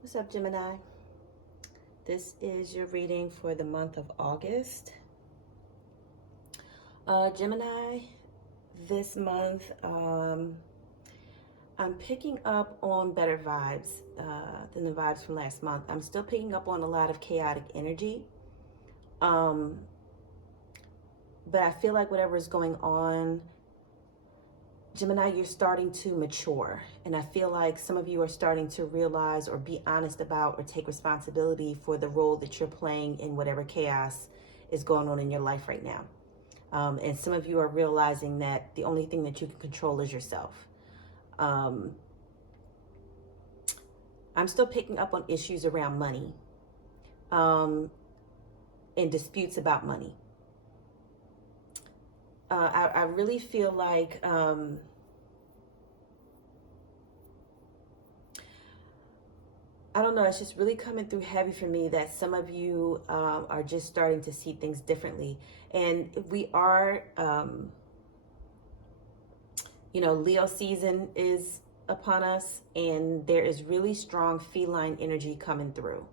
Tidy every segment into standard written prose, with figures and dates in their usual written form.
What's up, Gemini? This is your reading for the month of August. Gemini, this month, I'm picking up on better vibes than the vibes from last month. I'm still picking up on a lot of chaotic energy. Um, but I feel like whatever is going on, Gemini, you're starting to mature. And I feel like some of you are starting to realize or be honest about or take responsibility for the role that you're playing in whatever chaos is going on in your life right now. And some of you are realizing that the only thing that you can control is yourself. Um, I'm still picking up on issues around money um, and disputes about money. I really feel like I don't know, it's just really coming through heavy for me that some of you are just starting to see things differently. And we are, Leo season is upon us, and there is really strong feline energy coming through.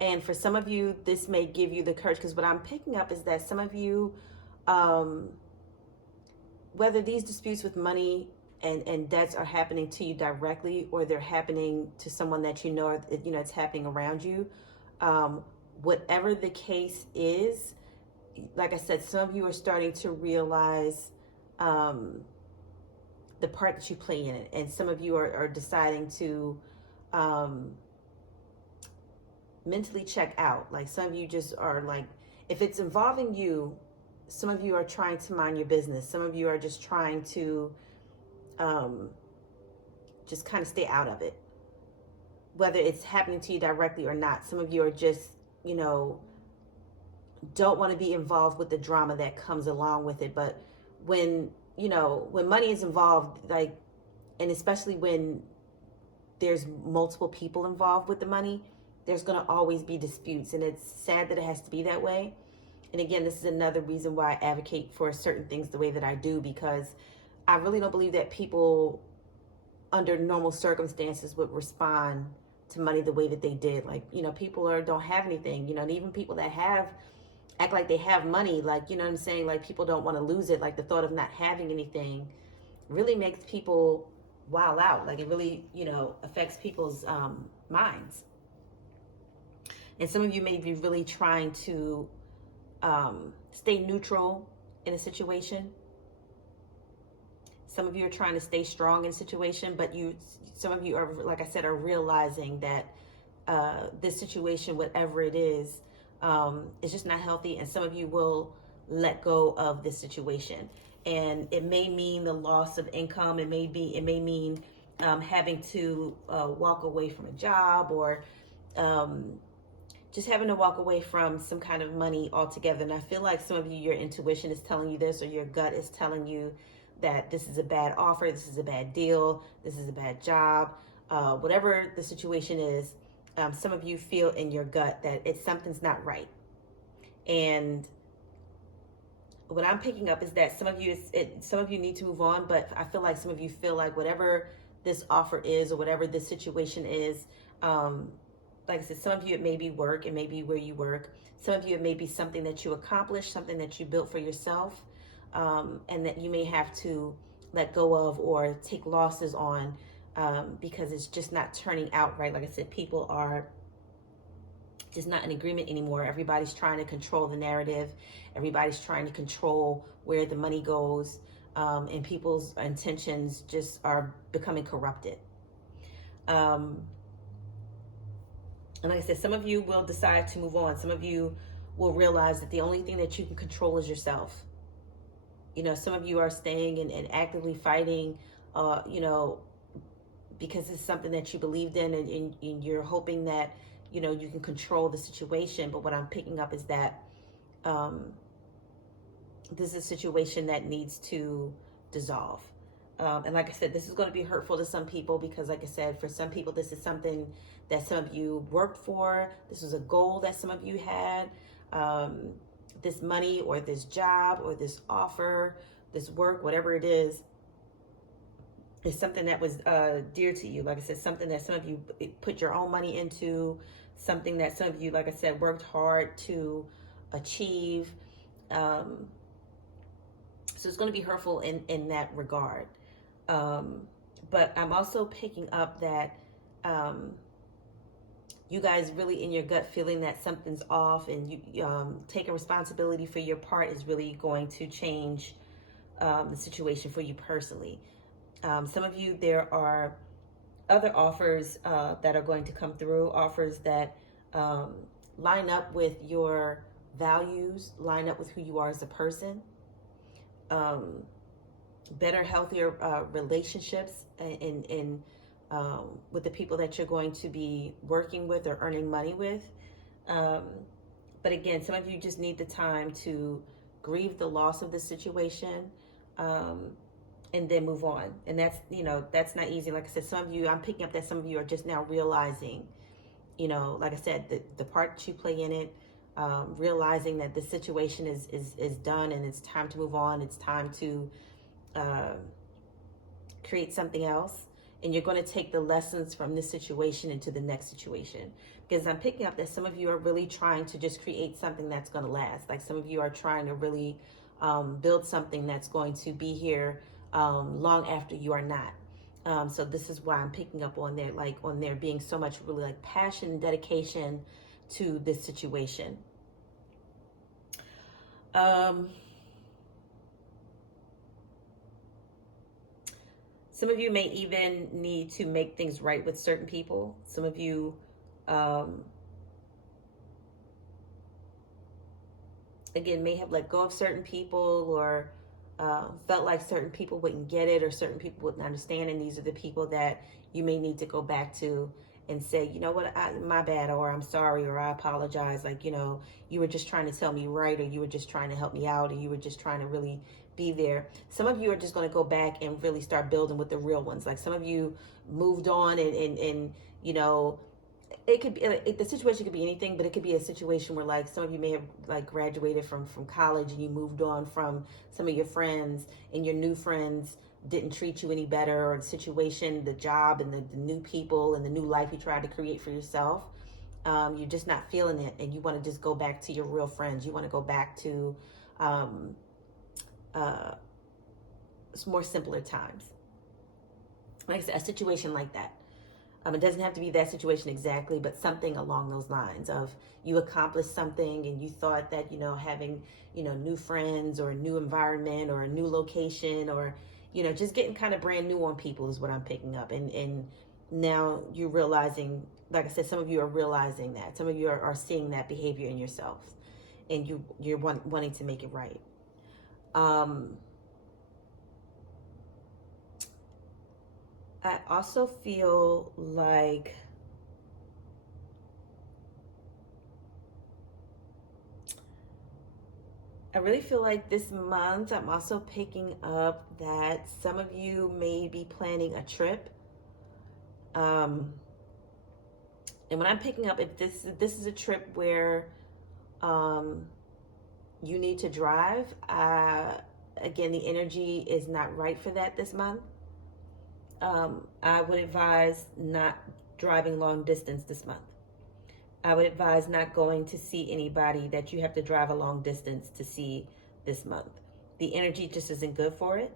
And for some of you, this may give you the courage, because what I'm picking up is that some of you, whether these disputes with money and debts are happening to you directly, or they're happening to someone that it's happening around you, whatever the case is, like I said, some of you are starting to realize the part that you play in it, and some of you are deciding to mentally check out. Like, some of you just are like, if it's involving you, some of you are trying to mind your business. Some of you are just trying to just kind of stay out of it, whether it's happening to you directly or not. Some of you are just, don't want to be involved with the drama that comes along with it. But when money is involved, like, and especially when there's multiple people involved with the money, there's going to always be disputes, and it's sad that it has to be that way. And again, this is another reason why I advocate for certain things the way that I do, because I really don't believe that people under normal circumstances would respond to money the way that they did. Like, people don't have anything, and even people that have act like they have money, like, what I'm saying? Like, people don't want to lose it. Like, the thought of not having anything really makes people wild out. Like, it really, affects people's minds. And some of you may be really trying to stay neutral in a situation. Some of you are trying to stay strong in a situation, but some of you are, like I said, are realizing that this situation, whatever it is just not healthy. And some of you will let go of this situation. And it may mean the loss of income. It may mean having to walk away from a job, or just having to walk away from some kind of money altogether. And I feel like some of you, your intuition is telling you this, or your gut is telling you that this is a bad offer, this is a bad deal, this is a bad job, whatever the situation is. Some of you feel in your gut that something's not right. And what I'm picking up is that some of you need to move on, but I feel like some of you feel like whatever this offer is, or whatever this situation is, like I said, some of you, it may be work, it may be where you work. Some of you, it may be something that you accomplished, something that you built for yourself, and that you may have to let go of or take losses on, because it's just not turning out right. Like I said, people are just not in agreement anymore. Everybody's trying to control the narrative. Everybody's trying to control where the money goes, and people's intentions just are becoming corrupted. And like I said, some of you will decide to move on. Some of you will realize that the only thing that you can control is yourself. Some of you are staying and actively fighting, because it's something that you believed in, and you're hoping that, you can control the situation. But what I'm picking up is that this is a situation that needs to dissolve. And like I said, this is going to be hurtful to some people, because like I said, for some people, this is something that some of you worked for. This was a goal that some of you had. This money, or this job, or this offer, this work, whatever it is, is something that was dear to you. Like I said, something that some of you put your own money into, something that some of you, like I said, worked hard to achieve. Um, so it's going to be hurtful in that regard. Um, but I'm also picking up that um, you guys really in your gut feeling that something's off, and you taking responsibility for your part is really going to change the situation for you personally. Some of you, there are other offers that are going to come through, offers that um, line up with your values, line up with who you are as a person. Um, Better, healthier relationships in with the people that you're going to be working with or earning money with. Um, but again, some of you just need the time to grieve the loss of the situation, um, and then move on. And that's, that's not easy. Like I said, some of you, I'm picking up that some of you are just now realizing, like I said, the part that you play in it, realizing that the situation is done and it's time to move on. It's time to uh, create something else, and you're going to take the lessons from this situation into the next situation, because I'm picking up that some of you are really trying to just create something that's going to last. Like some of you are trying to really build something that's going to be here long after you are not. So this is why I'm picking up on there, like on there being so much really like passion and dedication to this situation. Some of you may even need to make things right with certain people. Some of you, again, may have let go of certain people, or felt like certain people wouldn't get it or certain people wouldn't understand. And these are the people that you may need to go back to and say, you know what, my bad, or I'm sorry, or I apologize. Like, you were just trying to tell me right, or you were just trying to help me out, or you were just trying to really be there. Some of you are just going to go back and really start building with the real ones. Like some of you moved on and it could be the situation could be anything, but it could be a situation where like some of you may have like graduated from college and you moved on from some of your friends, and your new friends didn't treat you any better, or the situation, the job, and the new people and the new life you tried to create for yourself. You're just not feeling it, and you want to just go back to your real friends. You want to go back to uh, more simpler times. Like I said, a situation like that. It doesn't have to be that situation exactly, but something along those lines of you accomplished something and you thought that, having, new friends or a new environment or a new location, or, just getting kind of brand new on people is what I'm picking up. And now you're realizing, like I said, some of you are realizing that. Some of you are seeing that behavior in yourself, and you're wanting to make it right. I also feel like I really feel like this month I'm also picking up that some of you may be planning a trip. And when I'm picking up, if this is a trip where you need to drive, again, the energy is not right for that this month. I would advise not driving long distance this month. I would advise not going to see anybody that you have to drive a long distance to see this month. The energy just isn't good for it.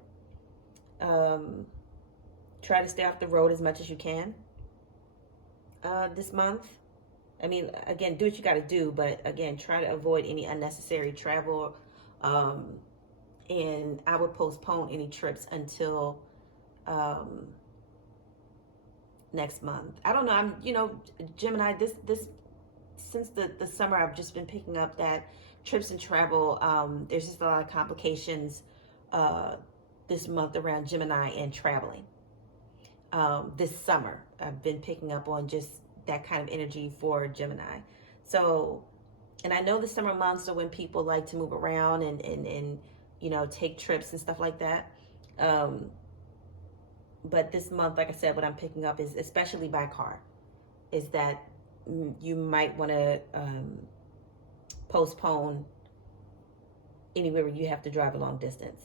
Try to stay off the road as much as you can this month. I mean, again, do what you got to do, but again, try to avoid any unnecessary travel. And I would postpone any trips until next month. I don't know. Gemini, this since the summer, I've just been picking up that trips and travel, there's just a lot of complications this month around Gemini and traveling. This summer, I've been picking up on just that kind of energy for Gemini. So, and I know the summer months are when people like to move around and take trips and stuff like that. But this month, like I said, what I'm picking up is, especially by car, is that you might want to postpone anywhere where you have to drive a long distance.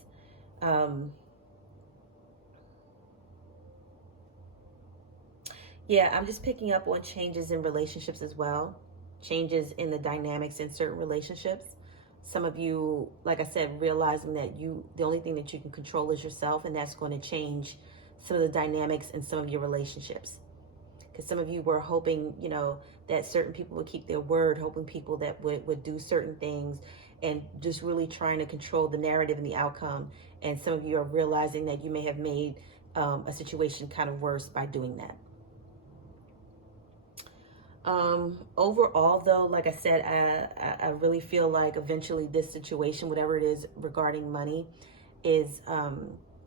Yeah, I'm just picking up on changes in relationships as well, changes in the dynamics in certain relationships. Some of you, like I said, realizing that the only thing that you can control is yourself, and that's going to change some of the dynamics in some of your relationships. Because some of you were hoping, that certain people would keep their word, hoping people that would do certain things, and just really trying to control the narrative and the outcome. And some of you are realizing that you may have made a situation kind of worse by doing that. Overall, though, like I said, I really feel like eventually this situation, whatever it is regarding money, is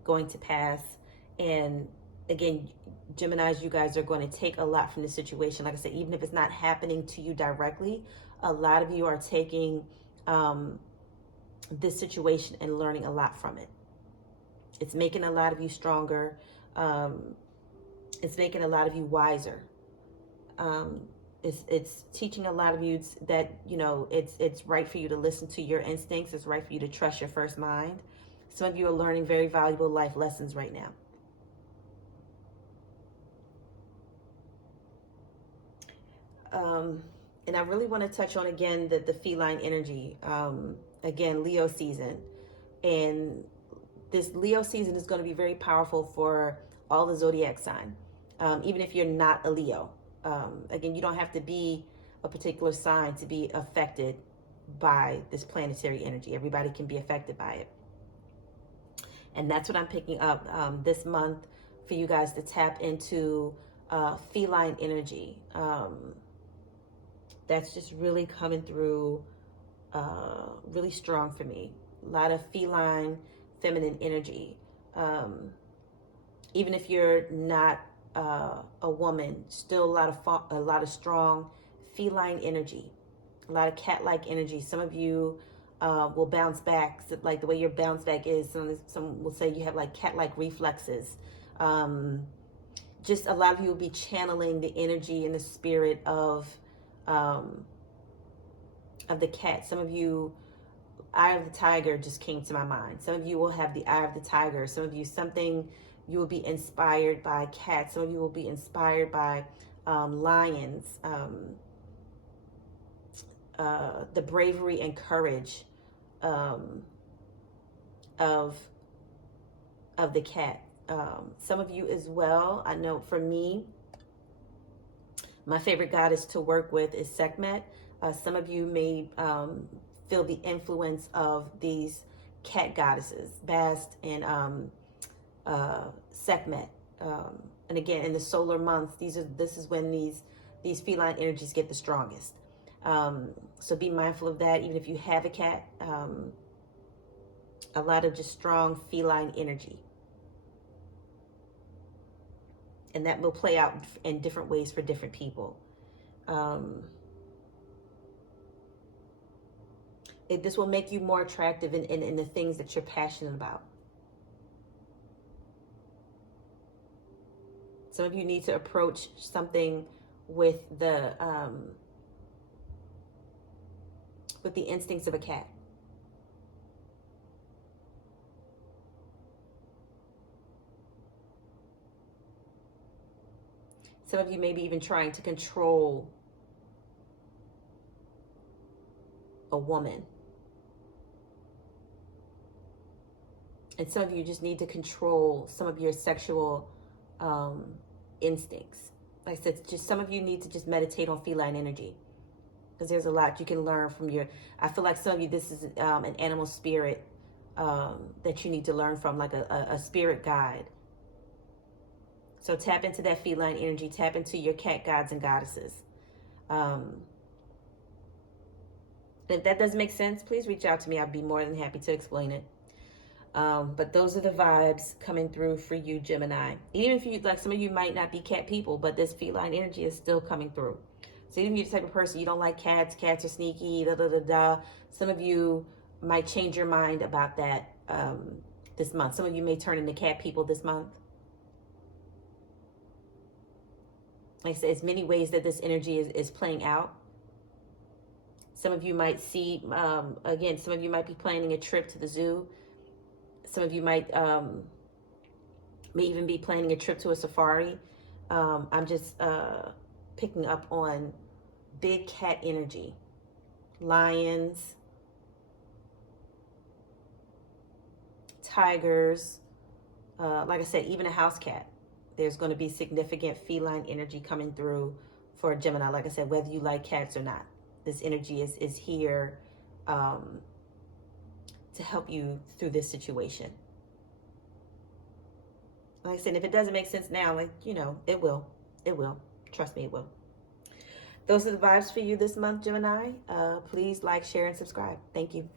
going to pass. And again, Geminis, you guys are going to take a lot from this situation. Like I said, even if it's not happening to you directly, a lot of you are taking this situation and learning a lot from it. It's making a lot of you stronger. It's making a lot of you wiser. It's teaching a lot of you that it's right for you to listen to your instincts. It's right for you to trust your first mind. Some of you are learning very valuable life lessons right now. And I really want to touch on again the feline energy. Again, Leo season, and this Leo season is going to be very powerful for all the zodiac sign, even if you're not a Leo. Again, you don't have to be a particular sign to be affected by this planetary energy. Everybody can be affected by it. And that's what I'm picking up this month for you guys to tap into feline energy. That's just really coming through really strong for me. A lot of feline, feminine energy. Even if you're not a woman, still a lot of strong feline energy, a lot of cat-like energy. Some of you will bounce back, like the way your bounce back is. Some will say you have like cat-like reflexes. Just a lot of you will be channeling the energy and the spirit of the cat. Some of you, Eye of the Tiger just came to my mind. Some of you will have the Eye of the Tiger. Some of you, you will be inspired by cats. Some of you will be inspired by lions. The bravery and courage of the cat. Some of you as well. I know for me, my favorite goddess to work with is Sekhmet. Some of you may feel the influence of these cat goddesses, Bast and Sekhmet. And again, in the solar months, this is when these feline energies get the strongest. So be mindful of that. Even if you have a cat, a lot of just strong feline energy. And that will play out in different ways for different people. This will make you more attractive in the things that you're passionate about. Some of you need to approach something with the instincts of a cat. Some of you may be even trying to control a woman. And some of you just need to control some of your sexual instincts. Like I said, just some of you need to just meditate on feline energy, because there's a lot you can learn from I feel like some of you, this is an animal spirit that you need to learn from, like a spirit guide. So tap into that feline energy, tap into your cat gods and goddesses. If that doesn't make sense, please reach out to me. I'd be more than happy to explain it. But those are the vibes coming through for you, Gemini. Even if you, like, some of you might not be cat people, but this feline energy is still coming through. So even if you're the type of person, you don't like cats are sneaky, some of you might change your mind about that this month. Some of you may turn into cat people this month. Like I said, it's many ways that this energy is playing out. Some of you might see, again, some of you might be planning a trip to the zoo. Some of you may even be planning a trip to a safari. I'm just picking up on big cat energy, lions, tigers, like I said, even a house cat. There's going to be significant feline energy coming through for Gemini. Like I said, whether you like cats or not, this energy is here to help you through this situation. Like I said, if it doesn't make sense now, like, you know, it will. It will. Trust me, it will. Those are the vibes for you this month, Gemini. Please like, share, and subscribe. Thank you.